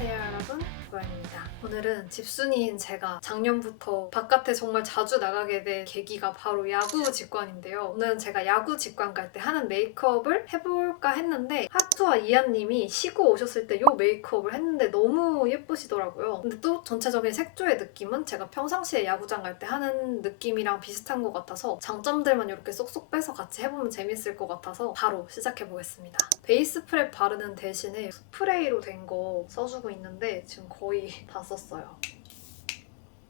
안녕하세요 여러분, 구아입니다. 오늘은 집순이인 제가 작년부터 바깥에 정말 자주 나가게 된 계기가 바로 야구 직관인데요. 오늘은 제가 야구 직관 갈 때 하는 메이크업을 해볼까 했는데 하투와 이한님이 쉬고 오셨을 때 이 메이크업을 했는데 너무 예쁘시더라고요. 근데 또 전체적인 색조의 느낌은 제가 평상시에 야구장 갈 때 하는 느낌이랑 비슷한 것 같아서 장점들만 이렇게 쏙쏙 빼서 같이 해보면 재밌을 것 같아서 바로 시작해보겠습니다. 베이스 프랩 바르는 대신에 스프레이로 된 거 써주고 있는데 지금 거의 다 썼어요.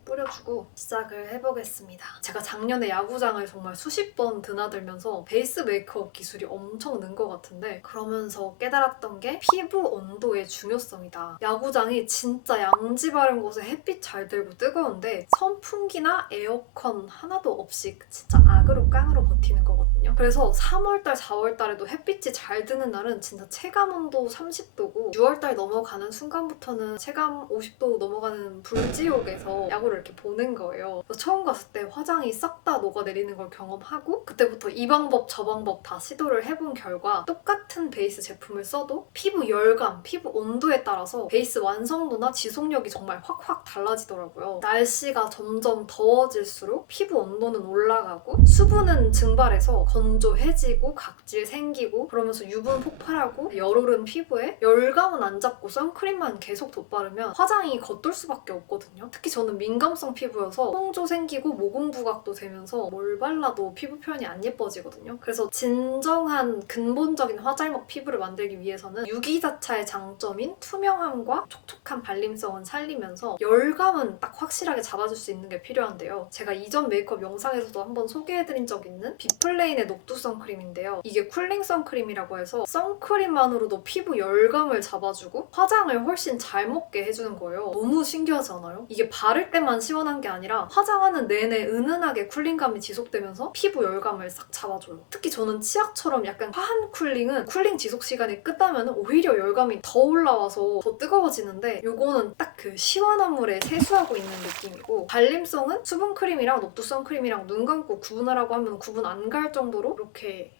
뿌려주고 시작을 해보겠습니다. 제가 작년에 야구장을 정말 수십 번 드나들면서 베이스 메이크업 기술이 엄청 는 것 같은데 그러면서 깨달았던 게 피부 온도의 중요성이다. 야구장이 진짜 양지 바른 곳에 햇빛 잘 들고 뜨거운데 선풍기나 에어컨 하나도 없이 진짜 악으로 깡으로 버티는 거거든요. 그래서 3월달, 4월달에도 햇빛이 잘 드는 날은 진짜 체감 온도 30도고 6월달 넘어가는 순간부터는 체감 50도 넘어가는 불지옥에서 야구를 이렇게 보는 거예요. 그래서 처음 갔을 때 화장이 싹 다 녹아내리는 걸 경험하고 그때부터 이 방법 저 방법 다 시도를 해본 결과 똑같은 베이스 제품을 써도 피부 열감, 피부 온도에 따라서 베이스 완성도나 지속력이 정말 확확 달라지더라고요. 날씨가 점점 더워질수록 피부 온도는 올라가고 수분은 증발해서 건조해지고 각질 생기고 그러면서 유분 폭발하고 열오른 피부에 열감은 안 잡고 선크림만 계속 덧바르면 화장이 겉돌 수밖에 없거든요. 특히 저는 민감성 피부여서 홍조 생기고 모공 부각도 되면서 뭘 발라도 피부 표현이 안 예뻐지거든요. 그래서 진정한 근본적인 화잘먹 피부를 만들기 위해서는 유기자차의 장점인 투명함과 촉촉한 발림성은 살리면서 열감은 딱 확실하게 잡아줄 수 있는 게 필요한데요. 제가 이전 메이크업 영상에서도 한번 소개해드린 적 있는 비플레인의 녹두 선크림인데요. 이게 쿨링 선크림이라고 해서 선크림만으로도 피부 열감을 잡아주고 화장을 훨씬 잘 먹게 해주는 거예요. 너무 신기하지 않아요? 이게 바를 때만 시원한 게 아니라 화장하는 내내 은은하게 쿨링감이 지속되면서 피부 열감을 싹 잡아줘요. 특히 저는 치약처럼 약간 화한 쿨링은 쿨링 지속 시간이 끝나면 오히려 열감이 더 올라와서 더 뜨거워지는데 요거는 딱 그 시원한 물에 세수하고 있는 느낌이고 발림성은 수분크림이랑 녹두 선크림이랑 눈 감고 구분하라고 하면 구분 안 갈 정도로 이렇게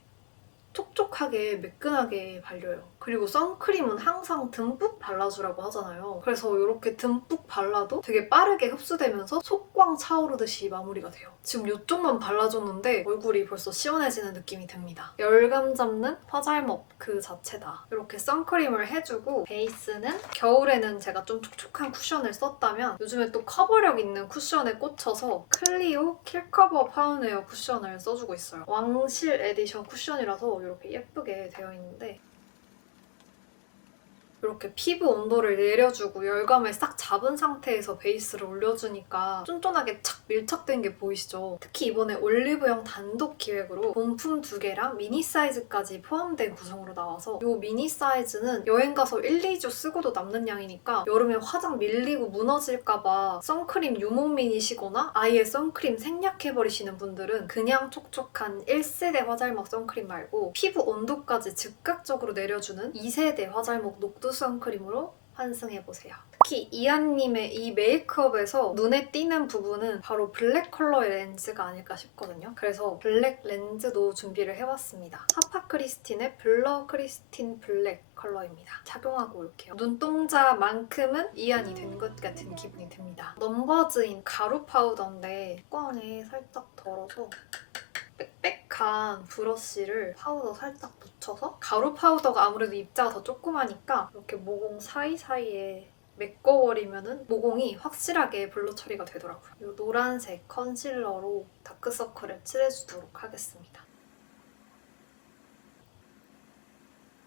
촉촉하게 매끈하게 발려요. 그리고 선크림은 항상 듬뿍 발라주라고 하잖아요. 그래서 이렇게 듬뿍 발라도 되게 빠르게 흡수되면서 속광 차오르듯이 마무리가 돼요. 지금 이쪽만 발라줬는데 얼굴이 벌써 시원해지는 느낌이 듭니다. 열감 잡는 화잘먹 그 자체다. 이렇게 선크림을 해주고 베이스는 겨울에는 제가 좀 촉촉한 쿠션을 썼다면 요즘에 또 커버력 있는 쿠션에 꽂혀서 클리오 킬커버 파운웨어 쿠션을 써주고 있어요. 왕실 에디션 쿠션이라서 이렇게 예쁘게 되어 있는데 이렇게 피부 온도를 내려주고 열감을 싹 잡은 상태에서 베이스를 올려주니까 쫀쫀하게 착 밀착된 게 보이시죠? 특히 이번에 올리브영 단독 기획으로 본품 2개랑 미니 사이즈까지 포함된 구성으로 나와서 이 미니 사이즈는 여행 가서 1, 2주 쓰고도 남는 양이니까 여름에 화장 밀리고 무너질까봐 선크림 유목민이시거나 아예 선크림 생략해버리시는 분들은 그냥 촉촉한 1세대 화잘먹 선크림 말고 피부 온도까지 즉각적으로 내려주는 2세대 화잘먹 녹두 선크림으로 환승해보세요. 특히 이한님의 이 메이크업에서 눈에 띄는 부분은 바로 블랙 컬러의 렌즈가 아닐까 싶거든요. 그래서 블랙 렌즈도 준비를 해왔습니다. 하파 크리스틴의 블러 크리스틴 블랙 컬러입니다. 착용하고 올게요. 눈동자만큼은 이한이 된 것 같은 기분이 듭니다. 넘버즈인 가루 파우더인데 뚜껑에 살짝 덜어서 빽빽한 브러쉬를 파우더 살짝 묻혀서 가루 파우더가 아무래도 입자가 더 조그마니까 이렇게 모공 사이사이에 메꿔버리면 모공이 확실하게 블러 처리가 되더라고요. 이 노란색 컨실러로 다크서클을 칠해주도록 하겠습니다.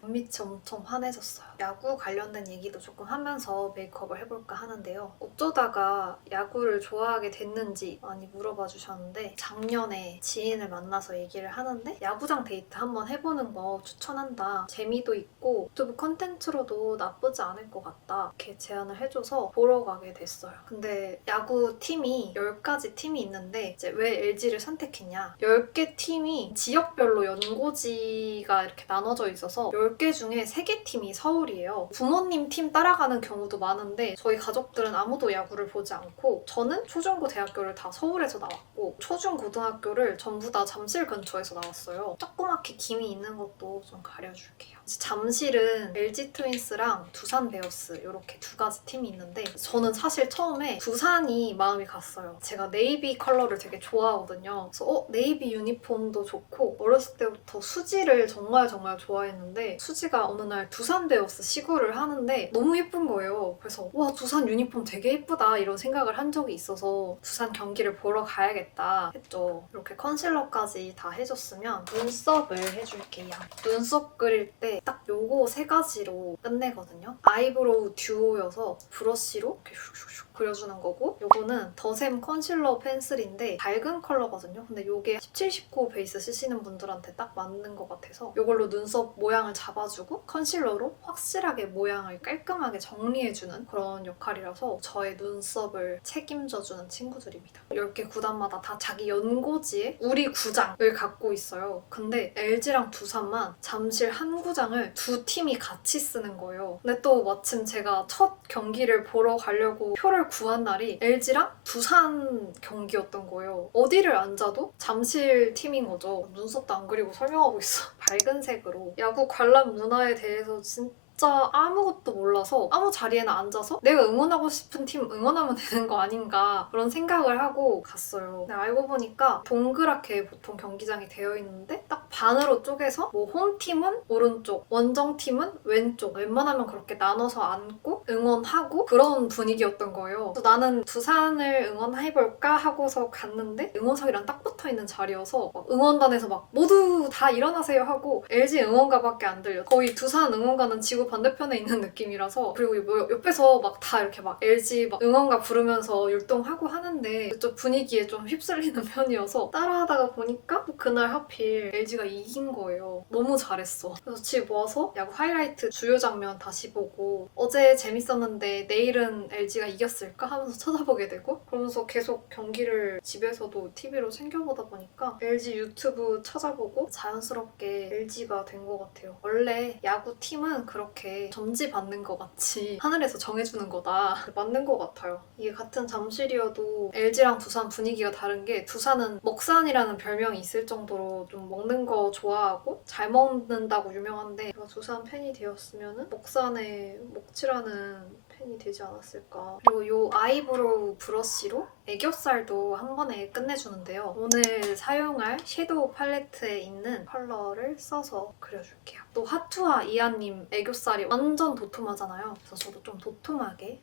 눈밑이 엄청 환해졌어요. 야구 관련된 얘기도 조금 하면서 메이크업을 해볼까 하는데요. 어쩌다가 야구를 좋아하게 됐는지 많이 물어봐 주셨는데 작년에 지인을 만나서 얘기를 하는데 야구장 데이트 한번 해보는 거 추천한다. 재미도 있고 유튜브 컨텐츠로도 나쁘지 않을 것 같다. 이렇게 제안을 해줘서 보러 가게 됐어요. 근데 야구 팀이 10가지 팀이 있는데 이제 왜 LG를 선택했냐. 10개 팀이 지역별로 연고지가 이렇게 나눠져 있어서 10개 중에 3개 팀이 서울이에요. 부모님 팀 따라가는 경우도 많은데 저희 가족들은 아무도 야구를 보지 않고 저는 초중고 대학교를 다 서울에서 나왔고 초중고등학교를 전부 다 잠실 근처에서 나왔어요. 조그맣게 김이 있는 것도 좀 가려줄게요. 잠실은 LG 트윈스랑 두산 베어스 이렇게 두 가지 팀이 있는데 저는 사실 처음에 두산이 마음이 갔어요. 제가 네이비 컬러를 되게 좋아하거든요. 그래서 네이비 유니폼도 좋고 어렸을 때부터 수지를 정말 좋아했는데 수지가 어느 날 두산 베어스 시구를 하는데 너무 예쁜 거예요. 그래서 와 두산 유니폼 되게 예쁘다 이런 생각을 한 적이 있어서 두산 경기를 보러 가야겠다 했죠. 이렇게 컨실러까지 다 해줬으면 눈썹을 해줄게요. 눈썹 그릴 때 딱 요거 세 가지로 끝내거든요. 아이브로우 듀오여서 브러쉬로 이렇게 슉슉슉 그려주는 거고 요거는 더샘 컨실러 펜슬인데 밝은 컬러거든요. 근데 요게 17, 19 베이스 쓰시는 분들한테 딱 맞는 것 같아서 요걸로 눈썹 모양을 잡아주고 컨실러로 확실하게 모양을 깔끔하게 정리해주는 그런 역할이라서 저의 눈썹을 책임져주는 친구들입니다. 10개 구단마다 다 자기 연고지에 우리 구장을 갖고 있어요. 근데 LG랑 두산만 잠실 한 구장을 두 팀이 같이 쓰는 거예요. 근데 또 마침 제가 첫 경기를 보러 가려고 표를 구한 날이 LG랑 두산 경기였던 거예요. 어디를 앉아도 잠실 팀인 거죠. 눈썹도 안 그리고 설명하고 있어. 밝은 색으로. 야구 관람 문화에 대해서 진짜 아무것도 몰라서 아무 자리에나 앉아서 내가 응원하고 싶은 팀 응원하면 되는 거 아닌가 그런 생각을 하고 갔어요. 근데 알고 보니까 동그랗게 보통 경기장이 되어 있는데 딱 반으로 쪼개서 뭐 홈팀은 오른쪽, 원정팀은 왼쪽 웬만하면 그렇게 나눠서 앉고 응원하고 그런 분위기였던 거예요. 그래서 나는 두산을 응원해볼까 하고서 갔는데 응원석이랑 딱 붙어있는 자리여서 막 응원단에서 막 모두 다 일어나세요 하고 LG 응원가밖에 안 들려. 거의 두산 응원가는 지구 반대편에 있는 느낌이라서 그리고 뭐 옆에서 막 다 이렇게 막 LG 막 응원가 부르면서 율동하고 하는데 그쪽 분위기에 좀 휩쓸리는 편이어서 따라하다가 보니까 또 그날 하필 LG가 이긴 거예요. 너무 잘했어. 그래서 집 와서 야구 하이라이트 주요 장면 다시 보고 어제 재밌었는데 내일은 LG가 이겼을까 하면서 찾아보게 되고 그러면서 계속 경기를 집에서도 TV로 챙겨보다 보니까 LG 유튜브 찾아보고 자연스럽게 LG가 된 것 같아요. 원래 야구 팀은 그렇게 점지받는 것 같이 하늘에서 정해주는 거다. 맞는 것 같아요. 이게 같은 잠실이어도 LG랑 두산 분위기가 다른 게 두산은 먹산이라는 별명이 있을 정도로 좀 먹는 거 좋아하고 잘 먹는다고 유명한데 제가 두산 팬이 되었으면 먹산에 먹칠하는 팬이 되지 않았을까. 그리고 이 아이브로우 브러쉬로 애교살도 한 번에 끝내주는데요. 오늘 사용할 섀도우 팔레트에 있는 컬러를 써서 그려줄게요. 또 하투아 이하님 애교살이 완전 도톰하잖아요. 그래서 저도 좀 도톰하게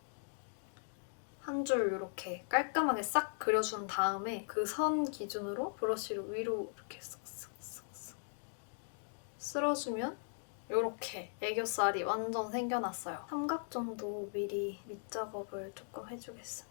한 줄 이렇게 깔끔하게 싹 그려준 다음에 그 선 기준으로 브러쉬로 위로 이렇게 쓱쓱쓱쓱 쓸어주면 이렇게 애교살이 완전 생겨났어요. 삼각존도 미리 밑작업을 조금 해주겠습니다.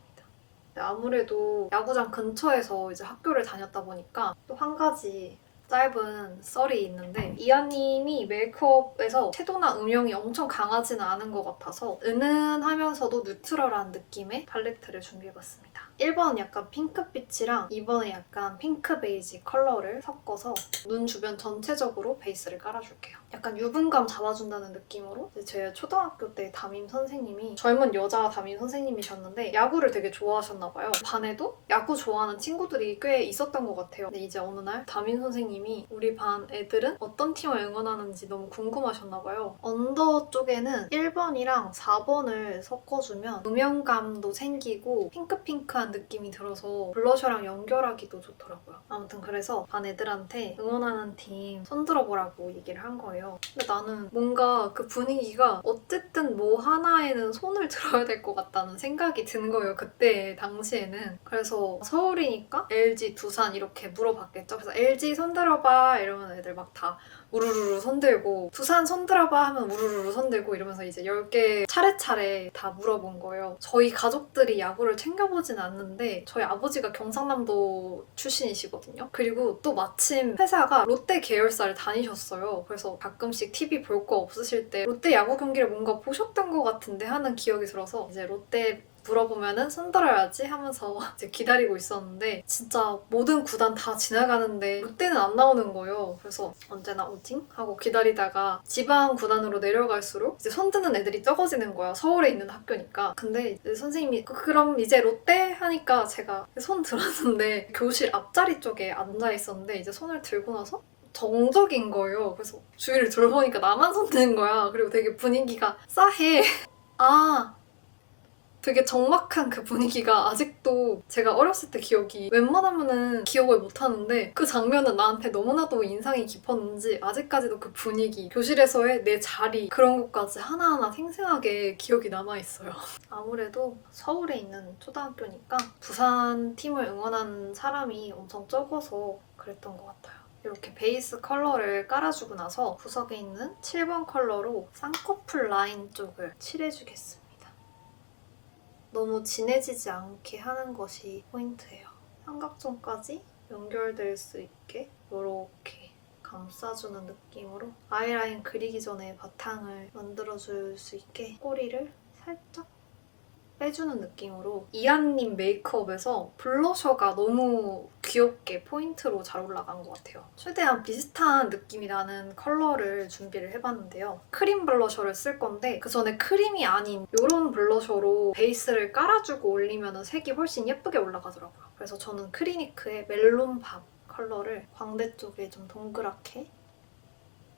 아무래도 야구장 근처에서 이제 학교를 다녔다 보니까 또 한 가지 짧은 썰이 있는데 이하님이 메이크업에서 채도나 음영이 엄청 강하지는 않은 것 같아서 은은하면서도 뉴트럴한 느낌의 팔레트를 준비해봤습니다. 1번은 약간 핑크빛이랑 2번은 약간 핑크 베이지 컬러를 섞어서 눈 주변 전체적으로 베이스를 깔아줄게요. 약간 유분감 잡아준다는 느낌으로 제 초등학교 때 담임 선생님이 젊은 여자 담임 선생님이셨는데 야구를 되게 좋아하셨나 봐요. 반에도 야구 좋아하는 친구들이 꽤 있었던 것 같아요. 근데 이제 어느 날 담임 선생님이 우리 반 애들은 어떤 팀을 응원하는지 너무 궁금하셨나 봐요. 언더 쪽에는 1번이랑 4번을 섞어주면 음영감도 생기고 핑크핑크한 느낌이 들어서 블러셔랑 연결하기도 좋더라고요. 아무튼 그래서 반 애들한테 응원하는 팀 손들어보라고 얘기를 한 거예요. 근데 나는 뭔가 그 분위기가 어쨌든 뭐 하나에는 손을 들어야 될 것 같다는 생각이 드는 거예요. 그때 당시에는. 그래서 서울이니까 LG, 두산 이렇게 물어봤겠죠. 그래서 LG 손들어봐 이러면 애들 막 다 우르르르 손들고 두산 손들어봐 하면 우르르르 손들고 이러면서 이제 10개 차례차례 다 물어본 거예요. 저희 가족들이 야구를 챙겨보진 않는데 저희 아버지가 경상남도 출신이시거든요. 그리고 또 마침 회사가 롯데 계열사를 다니셨어요. 그래서 가끔씩 TV 볼 거 없으실 때 롯데 야구 경기를 뭔가 보셨던 것 같은데 하는 기억이 들어서 이제 롯데 물어보면은 손들어야지 하면서 이제 기다리고 있었는데 진짜 모든 구단 다 지나가는데 롯데는 안 나오는 거예요. 그래서 언제 나오지? 하고 기다리다가 지방 구단으로 내려갈수록 이제 손드는 애들이 적어지는 거야. 서울에 있는 학교니까. 근데 이제 선생님이 그럼 이제 롯데? 하니까 제가 손 들었는데 교실 앞자리 쪽에 앉아 있었는데 이제 손을 들고 나서 정적인 거예요. 그래서 주위를 둘러보니까 나만 손드는 거야. 그리고 되게 분위기가 싸해. 아, 되게 적막한 그 분위기가 아직도 제가 어렸을 때 기억이 웬만하면은 기억을 못하는데 그 장면은 나한테 너무나도 인상이 깊었는지 아직까지도 그 분위기, 교실에서의 내 자리 그런 것까지 하나하나 생생하게 기억이 남아있어요. 아무래도 서울에 있는 초등학교니까 부산 팀을 응원하는 사람이 엄청 적어서 그랬던 것 같아요. 이렇게 베이스 컬러를 깔아주고 나서 구석에 있는 7번 컬러로 쌍꺼풀 라인 쪽을 칠해주겠습니다. 너무 진해지지 않게 하는 것이 포인트예요. 삼각존까지 연결될 수 있게 이렇게 감싸주는 느낌으로 아이라인 그리기 전에 바탕을 만들어줄 수 있게 꼬리를 살짝 빼주는 느낌으로 이한님 메이크업에서 블러셔가 너무 귀엽게 포인트로 잘 올라간 것 같아요. 최대한 비슷한 느낌이 나는 컬러를 준비를 해봤는데요. 크림 블러셔를 쓸 건데 그 전에 크림이 아닌 이런 블러셔로 베이스를 깔아주고 올리면 색이 훨씬 예쁘게 올라가더라고요. 그래서 저는 크리니크의 멜론밥 컬러를 광대 쪽에 좀 동그랗게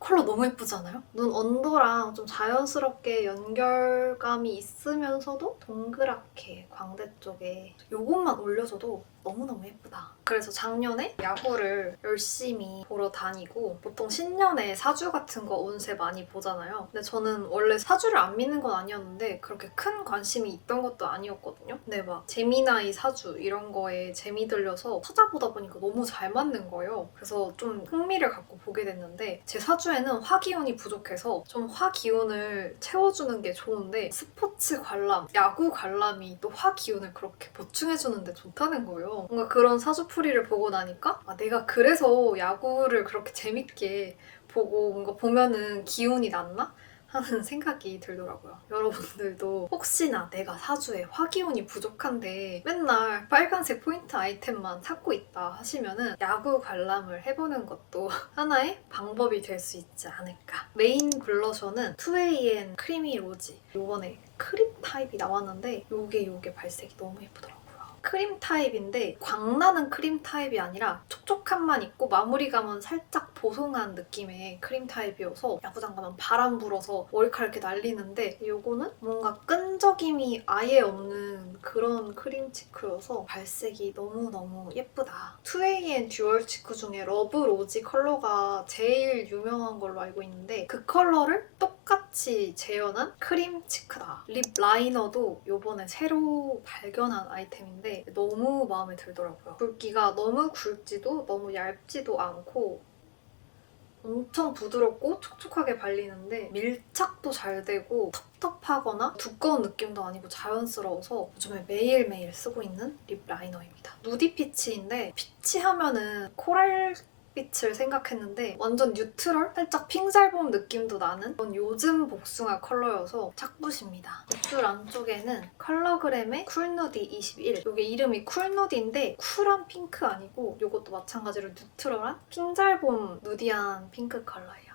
컬러 너무 예쁘잖아요? 눈 언더랑 좀 자연스럽게 연결감이 있으면서도 동그랗게 광대 쪽에 이것만 올려줘도 너무너무 예쁘다. 그래서 작년에 야구를 열심히 보러 다니고 보통 신년에 사주 같은 거 운세 많이 보잖아요. 근데 저는 원래 사주를 안 믿는 건 아니었는데 그렇게 큰 관심이 있던 것도 아니었거든요. 근데 막 제미나이 사주 이런 거에 재미 들려서 찾아보다 보니까 너무 잘 맞는 거예요. 그래서 좀 흥미를 갖고 보게 됐는데 제 사주에는 화기운이 부족해서 좀 화기운을 채워주는 게 좋은데 스포츠 관람, 야구 관람이 또 화기운을 그렇게 보충해주는 데 좋다는 거예요. 뭔가 그런 사주풀이를 보고 나니까 내가 그래서 야구를 그렇게 재밌게 보고 뭔가 보면은 기운이 났나? 하는 생각이 들더라고요. 여러분들도 혹시나 내가 사주에 화기운이 부족한데 맨날 빨간색 포인트 아이템만 찾고 있다 하시면은 야구 관람을 해보는 것도 하나의 방법이 될 수 있지 않을까. 메인 블러셔는 2AM 크리미 로지. 요번에 크림 타입이 나왔는데 요게 발색이 너무 예쁘더라고요. 크림 타입인데 광나는 크림 타입이 아니라 촉촉함만 있고 마무리감은 살짝 보송한 느낌의 크림 타입이어서 야구장 가면 바람 불어서 머리카락 이렇게 날리는데 이거는 뭔가 끈적임이 아예 없는 그런 크림 치크여서 발색이 너무너무 예쁘다. 2AM 듀얼 치크 중에 러브 로지 컬러가 제일 유명한 걸로 알고 있는데 그 컬러를 똑같이 재현한 크림 치크다. 립 라이너도 이번에 새로 발견한 아이템인데 너무 마음에 들더라고요. 굵기가 너무 굵지도 너무 얇지도 않고 엄청 부드럽고 촉촉하게 발리는데 밀착도 잘 되고 텁텁하거나 두꺼운 느낌도 아니고 자연스러워서 요즘에 매일매일 쓰고 있는 립 라이너입니다. 누디 피치인데 피치 하면은 코랄 빛을 생각했는데 완전 뉴트럴? 살짝 핑살봄 느낌도 나는 그런 요즘 복숭아 컬러여서 착붙입니다. 입술 안쪽에는 컬러그램의 쿨누디 21. 이게 이름이 쿨누디인데 쿨한 핑크 아니고 이것도 마찬가지로 뉴트럴한 핑살봄 누디한 핑크 컬러예요.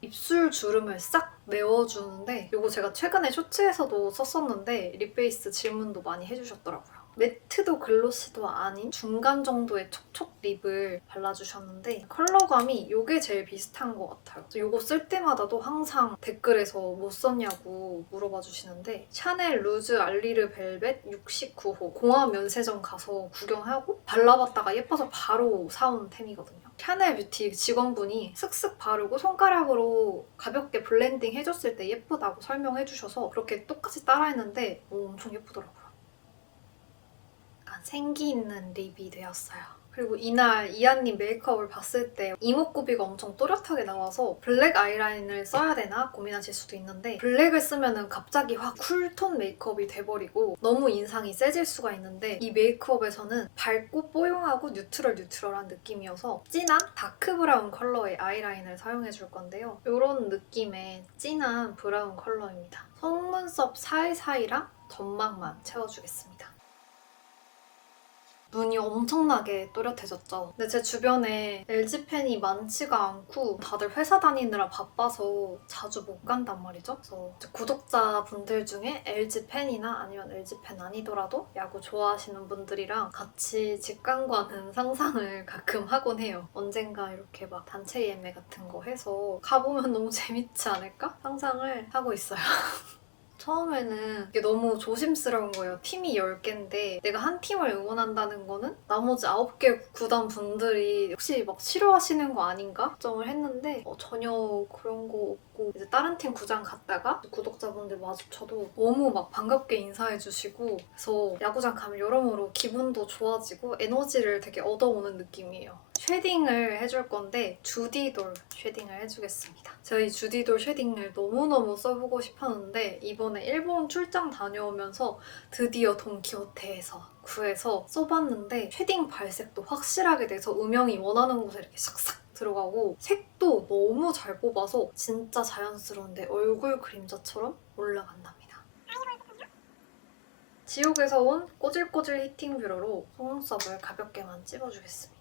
입술 주름을 싹 메워주는데 이거 제가 최근에 쇼츠에서도 썼었는데 립베이스 질문도 많이 해주셨더라고요. 매트도 글로시도 아닌 중간 정도의 촉촉 립을 발라주셨는데 컬러감이 이게 제일 비슷한 것 같아요. 이거 쓸 때마다도 항상 댓글에서 뭐 썼냐고 물어봐 주시는데 샤넬 루즈 알리르 벨벳 69호 공항 면세점 가서 구경하고 발라봤다가 예뻐서 바로 사온 템이거든요. 샤넬 뷰티 직원분이 슥슥 바르고 손가락으로 가볍게 블렌딩 해줬을 때 예쁘다고 설명해주셔서 그렇게 똑같이 따라했는데 엄청 예쁘더라고요. 생기 있는 립이 되었어요. 그리고 이날 이한님 메이크업을 봤을 때 이목구비가 엄청 또렷하게 나와서 블랙 아이라인을 써야 되나 고민하실 수도 있는데 블랙을 쓰면 갑자기 확 쿨톤 메이크업이 돼버리고 너무 인상이 세질 수가 있는데 이 메이크업에서는 밝고 뽀용하고 뉴트럴한 느낌이어서 진한 다크 브라운 컬러의 아이라인을 사용해줄 건데요. 이런 느낌의 진한 브라운 컬러입니다. 속눈썹 사이사이랑 점막만 채워주겠습니다. 눈이 엄청나게 또렷해졌죠. 근데 제 주변에 LG 팬이 많지가 않고 다들 회사 다니느라 바빠서 자주 못 간단 말이죠. 그래서 이제 구독자분들 중에 LG 팬이나 아니면 LG 팬 아니더라도 야구 좋아하시는 분들이랑 같이 직관 가는 상상을 가끔 하곤 해요. 언젠가 이렇게 막 단체 예매 같은 거 해서 가보면 너무 재밌지 않을까? 상상을 하고 있어요. 처음에는 이게 너무 조심스러운 거예요. 팀이 10개인데 내가 한 팀을 응원한다는 거는 나머지 9개 구단 분들이 혹시 막 싫어하시는 거 아닌가? 걱정을 했는데 전혀 그런 거 없고 이제 다른 팀 구장 갔다가 구독자분들 마주쳐도 너무 막 반갑게 인사해 주시고 그래서 야구장 가면 여러모로 기분도 좋아지고 에너지를 되게 얻어오는 느낌이에요. 쉐딩을 해줄 건데 주디돌 쉐딩을 해주겠습니다. 저희 주디돌 쉐딩을 너무너무 써보고 싶었는데 이번에 일본 출장 다녀오면서 드디어 돈키호테에서 구해서 써봤는데 쉐딩 발색도 확실하게 돼서 음영이 원하는 곳에 이렇게 싹싹 들어가고 색도 너무 잘 뽑아서 진짜 자연스러운데 얼굴 그림자처럼 올라간답니다. 지옥에서 온 꼬질꼬질 히팅 뷰러로 속눈썹을 가볍게만 찝어주겠습니다.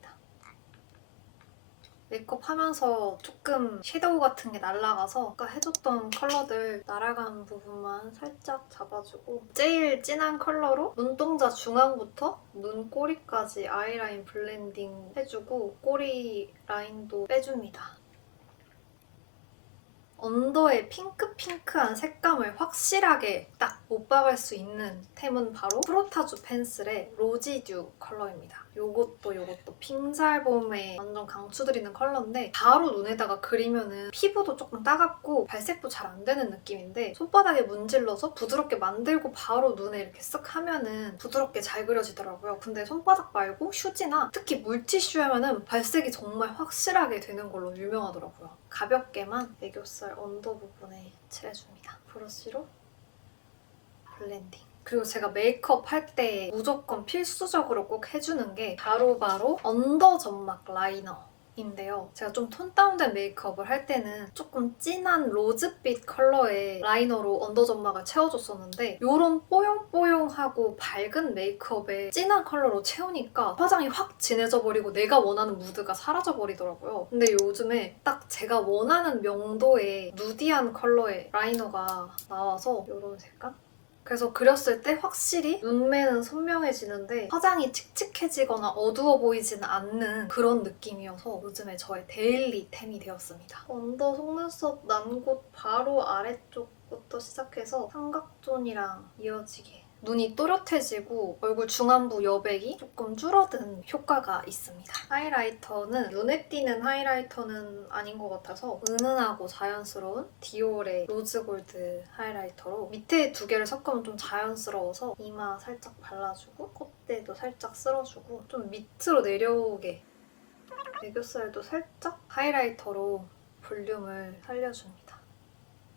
메이크업 하면서 조금 섀도우 같은 게 날아가서 아까 해줬던 컬러들 날아간 부분만 살짝 잡아주고 제일 진한 컬러로 눈동자 중앙부터 눈꼬리까지 아이라인 블렌딩 해주고 꼬리 라인도 빼줍니다. 언더의 핑크핑크한 색감을 확실하게 딱 못 박을 수 있는 템은 바로 프로타주 펜슬의 로지듀 컬러입니다. 요것도 핑살봄에 완전 강추드리는 컬러인데 바로 눈에다가 그리면은 피부도 조금 따갑고 발색도 잘 안 되는 느낌인데 손바닥에 문질러서 부드럽게 만들고 바로 눈에 이렇게 쓱 하면은 부드럽게 잘 그려지더라고요. 근데 손바닥 말고 휴지나 특히 물티슈 하면은 발색이 정말 확실하게 되는 걸로 유명하더라고요. 가볍게만 애교살 언더 부분에 칠해줍니다. 브러쉬로 블렌딩. 그리고 제가 메이크업 할 때 무조건 필수적으로 꼭 해주는 게 바로바로 언더 점막 라이너인데요. 제가 좀 톤 다운된 메이크업을 할 때는 조금 진한 로즈빛 컬러의 라이너로 언더 점막을 채워줬었는데 이런 뽀용뽀용하고 밝은 메이크업에 진한 컬러로 채우니까 화장이 확 진해져 버리고 내가 원하는 무드가 사라져 버리더라고요. 근데 요즘에 딱 제가 원하는 명도의 누디한 컬러의 라이너가 나와서 이런 색감? 그래서 그렸을 때 확실히 눈매는 선명해지는데 화장이 칙칙해지거나 어두워 보이지는 않는 그런 느낌이어서 요즘에 저의 데일리템이 되었습니다. 언더 속눈썹 난 곳 바로 아래쪽부터 시작해서 삼각존이랑 이어지게 눈이 또렷해지고 얼굴 중안부 여백이 조금 줄어든 효과가 있습니다. 하이라이터는 눈에 띄는 하이라이터는 아닌 것 같아서 은은하고 자연스러운 디올의 로즈골드 하이라이터로 밑에 두 개를 섞으면 좀 자연스러워서 이마 살짝 발라주고 콧대도 살짝 쓸어주고 좀 밑으로 내려오게 애교살도 살짝 하이라이터로 볼륨을 살려줍니다.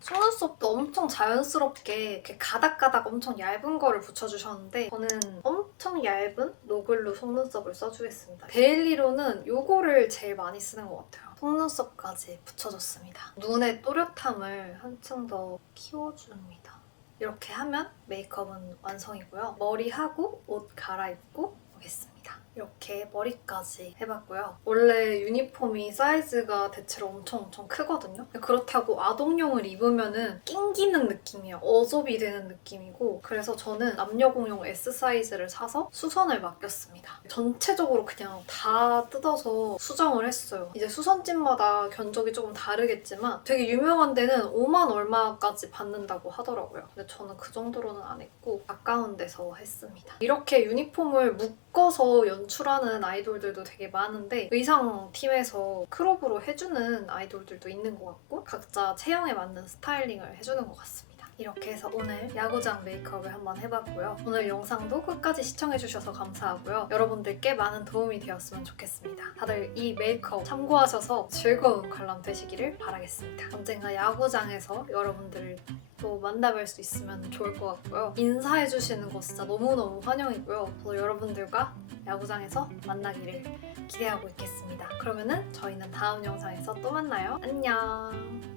속눈썹도 엄청 자연스럽게 이렇게 가닥가닥 엄청 얇은 거를 붙여주셨는데 저는 엄청 얇은 노글루 속눈썹을 써주겠습니다. 데일리로는 이거를 제일 많이 쓰는 것 같아요. 속눈썹까지 붙여줬습니다. 눈의 또렷함을 한층 더 키워줍니다. 이렇게 하면 메이크업은 완성이고요. 머리하고 옷 갈아입고 오겠습니다. 이렇게 머리까지 해봤고요. 원래 유니폼이 사이즈가 대체로 엄청 크거든요. 그렇다고 아동용을 입으면은 낑기는 느낌이에요. 어좁이 되는 느낌이고 그래서 저는 남녀공용 S 사이즈를 사서 수선을 맡겼습니다. 전체적으로 그냥 다 뜯어서 수정을 했어요. 이제 수선집마다 견적이 조금 다르겠지만 되게 유명한 데는 5만 얼마까지 받는다고 하더라고요. 근데 저는 그 정도로는 안 했고 가까운 데서 했습니다. 이렇게 유니폼을 묶어서 연출하는 아이돌들도 되게 많은데 의상팀에서 크롭으로 해주는 아이돌들도 있는 것 같고 각자 체형에 맞는 스타일링을 해주는 것 같습니다. 이렇게 해서 오늘 야구장 메이크업을 한번 해봤고요. 오늘 영상도 끝까지 시청해주셔서 감사하고요. 여러분들께 많은 도움이 되었으면 좋겠습니다. 다들 이 메이크업 참고하셔서 즐거운 관람 되시기를 바라겠습니다. 언젠가 야구장에서 여러분들을 또 만나뵐 수 있으면 좋을 것 같고요. 인사해주시는 거 진짜 너무너무 환영이고요. 저도 여러분들과 야구장에서 만나기를 기대하고 있겠습니다. 그러면은 저희는 다음 영상에서 또 만나요. 안녕!